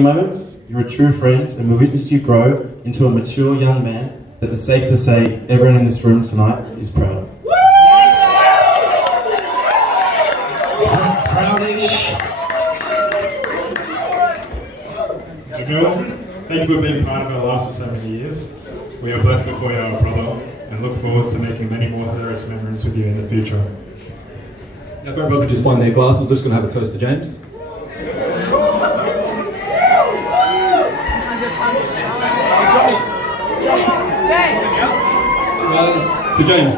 moments, you're a true friend and we've witnessed you grow into a mature young man that it's safe to say everyone in this room tonight is proud of. Proudish. Jamil, thank you for being part of our lives for so many years. We are blessed to call you our brother and look forward to making many more hilarious memories with you in the future. Now, if everyone could just find their glasses, we're just going to have a toast to James. To James.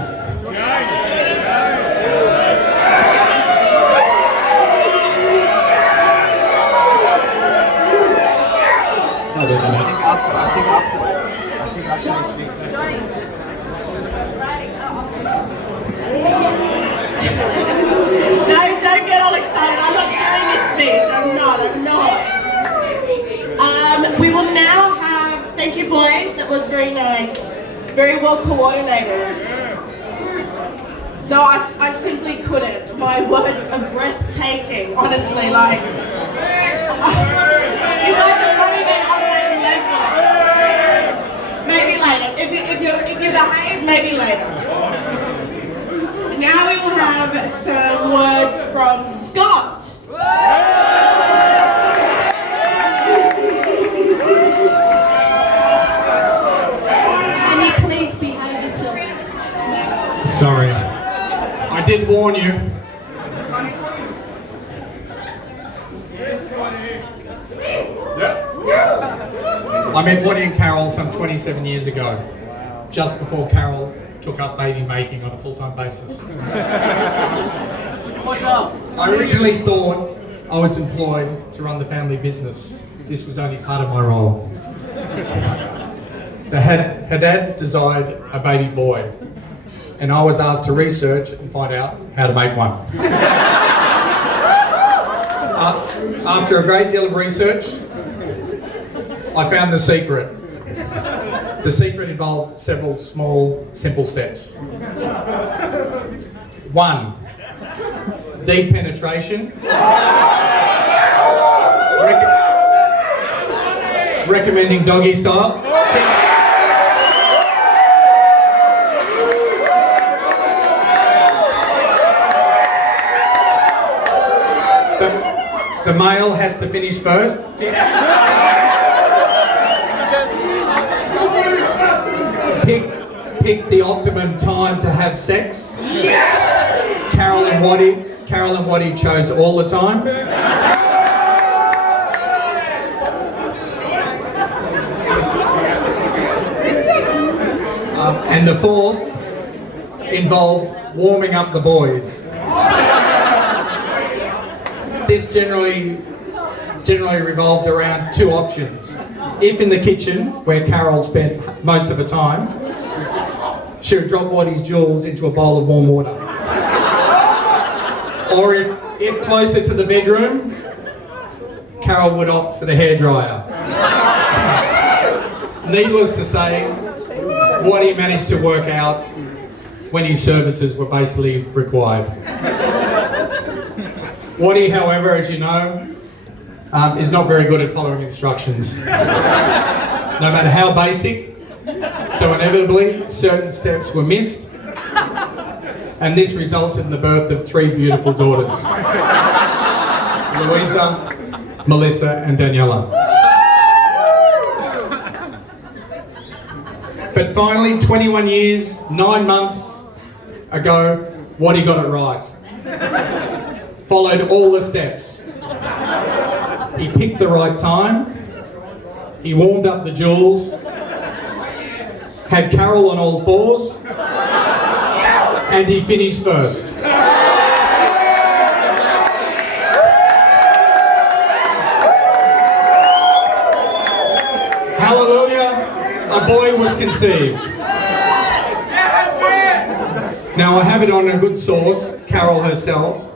Don't get all excited. I'm not doing this speech. I'm not. We will now have, thank you boys, that was very nice. Very well coordinated. No, I simply couldn't. My words are breathtaking, honestly, like, you guys are not even on my level. Maybe later. If you behave, maybe later. Now we will have some words from Scott. Can you please behave yourself? Sorry. I did warn you. I met Woody and Carol some 27 years ago, just before Carol took up baby making on a full-time basis. I originally thought I was employed to run the family business. This was only part of my role. The Haddads desired a baby boy, and I was asked to research and find out how to make one. After a great deal of research, I found the secret. The secret involved several small, simple steps. 1. Deep penetration. Recommending doggy style. The male has to finish first. Pick the optimum time to have sex. Carol and Waddy chose all the time. And the 4th involved warming up the boys. This generally revolved around 2 options. If in the kitchen, where Carol spent most of her time, she would drop Waddy's jewels into a bowl of warm water. Or if closer to the bedroom, Carol would opt for the hairdryer. Needless to say, Waddy managed to work out when his services were basically required. Waddy, however, as you know, is not very good at following instructions. No matter how basic, so inevitably certain steps were missed, and this resulted in the birth of 3 beautiful daughters, Louisa, Melissa and Daniela. But finally, 21 years, 9 months ago, Waddy got it right. Followed all the steps. He picked the right time, he warmed up the jewels, had Carol on all 4s, and he finished first. Hallelujah, a boy was conceived. Now I have it on a good source, Carol herself,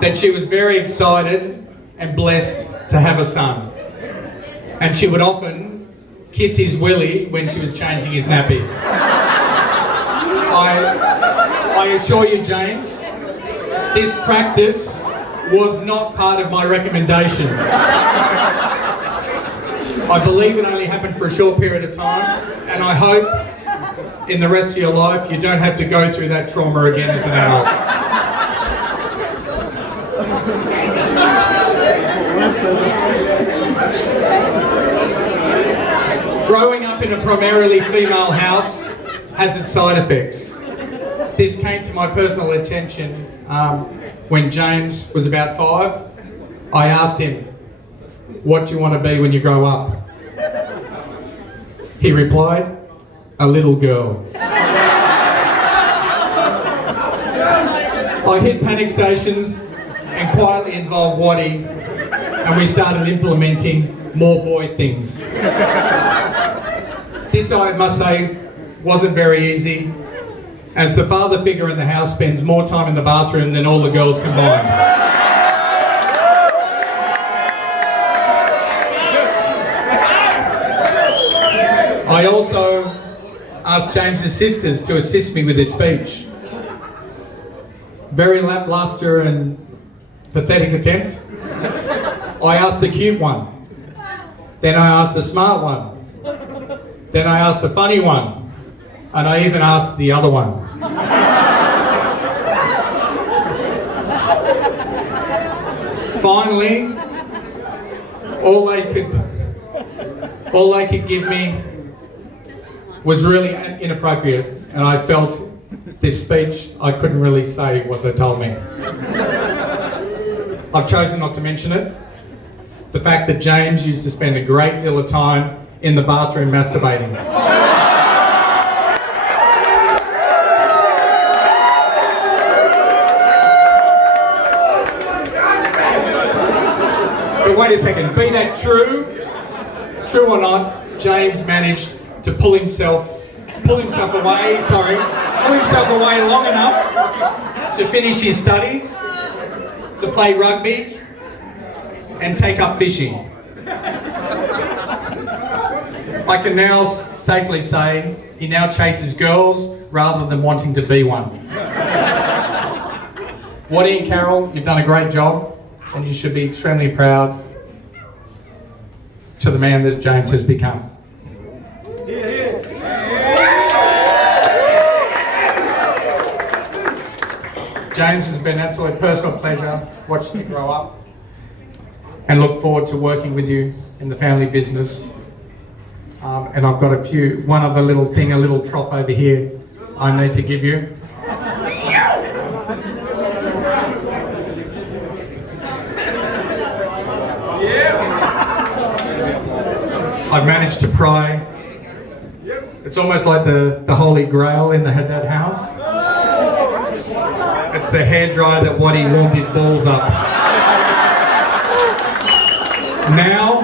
that she was very excited and blessed to have a son. And she would often kiss his willy when she was changing his nappy. I assure you, James, this practice was not part of my recommendations. I believe it only happened for a short period of time, and I hope in the rest of your life you don't have to go through that trauma again as an adult. Growing up in a primarily female house has its side effects. This came to my personal attention when James was about 5. I asked him, "What do you want to be when you grow up?" He replied, "A little girl." I hit panic stations and quietly involved Waddy, and we started implementing more boy things. This, I must say, wasn't very easy, as the father figure in the house spends more time in the bathroom than all the girls combined. I also asked James's sisters to assist me with his speech. Very lackluster and pathetic attempt. I asked the cute one. Then I asked the smart one. Then I asked the funny one. And I even asked the other one. Finally, all they could give me was really inappropriate, and I felt this speech, I couldn't really say what they told me. I've chosen not to mention it. The fact that James used to spend a great deal of time in the bathroom masturbating. But wait a second, be that true or not, James managed to pull himself away long enough to finish his studies, to play rugby, and take up fishing. I can now safely say he now chases girls rather than wanting to be one. Waddy and Carol, you've done a great job, and you should be extremely proud to the man that James has become. James, has been an absolute personal pleasure watching you grow up, and look forward to working with you in the family business. And I've got one other little thing, a little prop over here I need to give you. I've managed to pry. It's almost like the Holy Grail in the Haddad house. It's the hairdryer that Waddy warmed his balls up. Now,